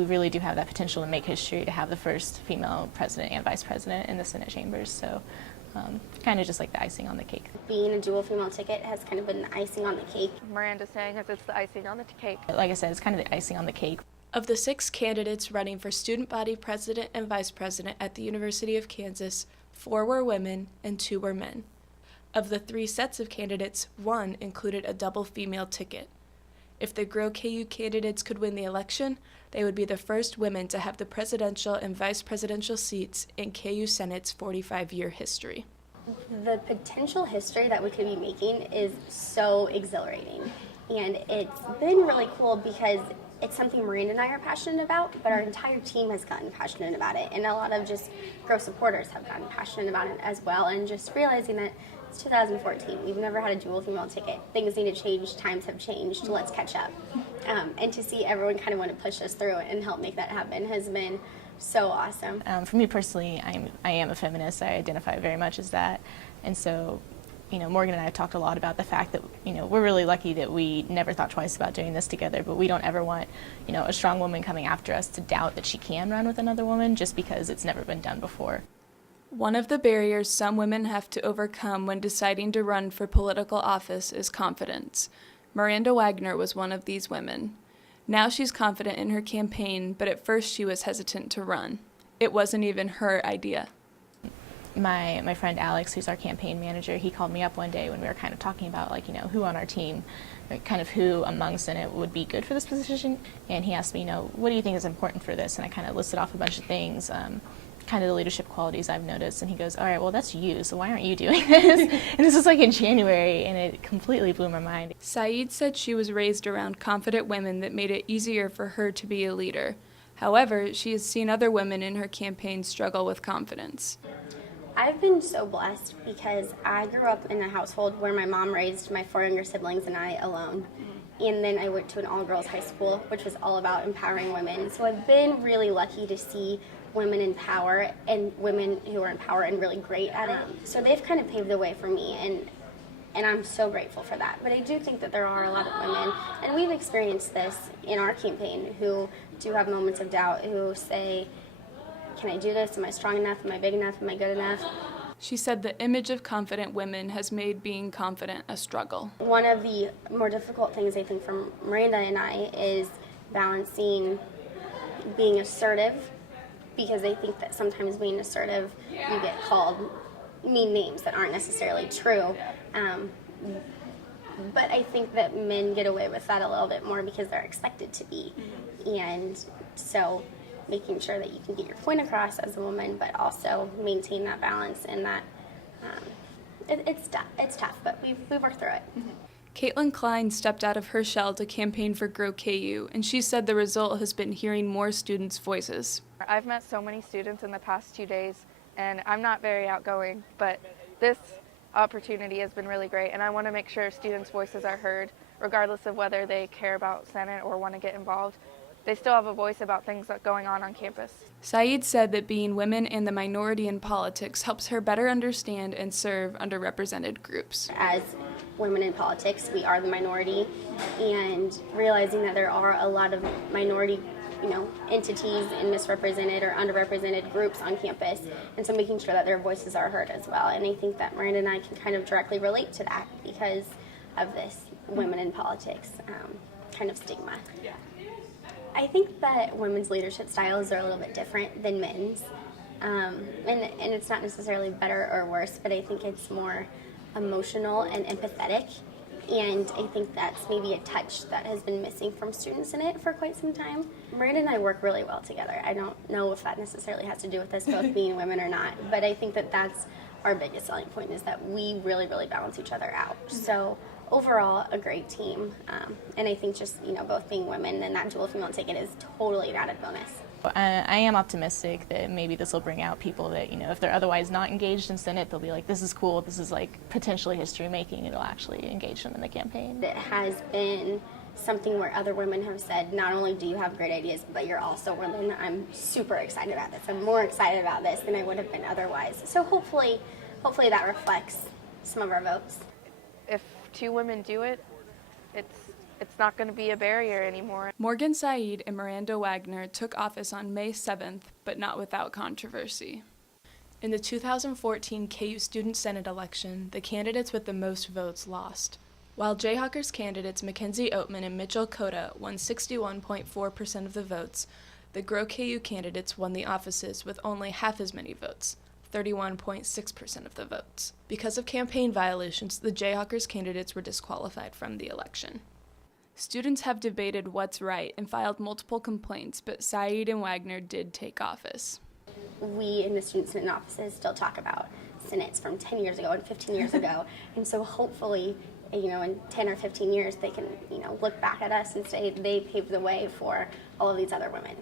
We really do have that potential to make history, to have the first female president and vice president in the Senate chambers, so kind of just like the icing on the cake. Being a dual female ticket has kind of been the icing on the cake. Miranda's saying it's the icing on the cake. Like I said, it's kind of the icing on the cake. Of the 6 candidates running for student body president and vice president at the University of Kansas, 4 were women and 2 were men. Of the 3 sets of candidates, 1 included a double female ticket. If the Grow KU candidates could win the election, they would be the first women to have the presidential and vice presidential seats in KU Senate's 45-year history. The potential history that we could be making is so exhilarating, and it's been really cool because it's something Miranda and I are passionate about, but our entire team has gotten passionate about it, and a lot of just Grow supporters have gotten passionate about it as well, and just realizing that it's 2014. We've never had a dual female ticket. Things need to change. Times have changed. Let's catch up. And to see everyone kind of want to push us through and help make that happen has been so awesome. For me personally, I am a feminist. I identify very much as that. And so, Morgan and I have talked a lot about the fact that, we're really lucky that we never thought twice about doing this together, but we don't ever want, a strong woman coming after us to doubt that she can run with another woman just because it's never been done before. One of the barriers some women have to overcome when deciding to run for political office is confidence. Miranda Wagner was one of these women. Now she's confident in her campaign, but at first she was hesitant to run. It wasn't even her idea. My friend Alex, who's our campaign manager, he called me up one day when we were kind of talking about, who on our team, kind of who among Senate would be good for this position. And he asked me, what do you think is important for this? And I kind of listed off a bunch of things. Kind of the leadership qualities I've noticed, and he goes, all right, well, that's you, so why aren't you doing this? And this was in January, and it completely blew my mind. Saeed said she was raised around confident women that made it easier for her to be a leader. However, she has seen other women in her campaign struggle with confidence. I've been so blessed because I grew up in a household where my mom raised my 4 younger siblings and I alone. And then I went to an all-girls high school, which was all about empowering women. So I've been really lucky to see women in power and women who are in power and really great at it. So they've kind of paved the way for me, and I'm so grateful for that. But I do think that there are a lot of women, and we've experienced this in our campaign, who do have moments of doubt, who say, can I do this? Am I strong enough? Am I big enough? Am I good enough? She said the image of confident women has made being confident a struggle. One of the more difficult things, I think, for Miranda and I is balancing being assertive, because I think that sometimes being assertive, you get called mean names that aren't necessarily true. But I think that men get away with that a little bit more because they're expected to be. And so making sure that you can get your point across as a woman, but also maintain that balance, and that it's tough, but we've worked through it. Caitlin Klein stepped out of her shell to campaign for Grow KU, and she said the result has been hearing more students' voices. I've met so many students in the past 2 days, and I'm not very outgoing, but this opportunity has been really great, and I want to make sure students' voices are heard, regardless of whether they care about Senate or want to get involved. They still have a voice about things that are going on campus. Saeed said that being women and the minority in politics helps her better understand and serve underrepresented groups. As women in politics, we are the minority, and realizing that there are a lot of minority entities and misrepresented or underrepresented groups on campus, and so making sure that their voices are heard as well. And I think that Miranda and I can kind of directly relate to that because of this women in politics kind of stigma. Yeah. I think that women's leadership styles are a little bit different than men's, and it's not necessarily better or worse, but I think it's more emotional and empathetic. And I think that's maybe a touch that has been missing from students in it for quite some time. Miranda and I work really well together. I don't know if that necessarily has to do with us both being women or not, but I think that that's our biggest selling point, is that we really, really balance each other out. So overall, a great team. And I think just, both being women and that dual female ticket is totally an added bonus. I am optimistic that maybe this will bring out people that, if they're otherwise not engaged in Senate, they'll be like, this is cool, this is potentially history making. It'll actually engage them in the campaign. It has been something where other women have said, not only do you have great ideas, but you're also women. I'm super excited about this. I'm more excited about this than I would have been otherwise. So hopefully that reflects some of our votes. If 2 women do it, it's it's not going to be a barrier anymore. Morgan Said and Miranda Wagner took office on May 7th, but not without controversy. In the 2014 KU Student Senate election, the candidates with the most votes lost. While Jayhawkers candidates Mackenzie Oatman and Mitchell Cota won 61.4% of the votes, the Grow KU candidates won the offices with only half as many votes, 31.6% of the votes. Because of campaign violations, the Jayhawkers candidates were disqualified from the election. Students have debated what's right and filed multiple complaints, but Said and Wagner did take office. We in the student senate offices still talk about senates from 10 years ago and 15 years ago, and so hopefully, in 10 or 15 years they can, look back at us and say they paved the way for all of these other women.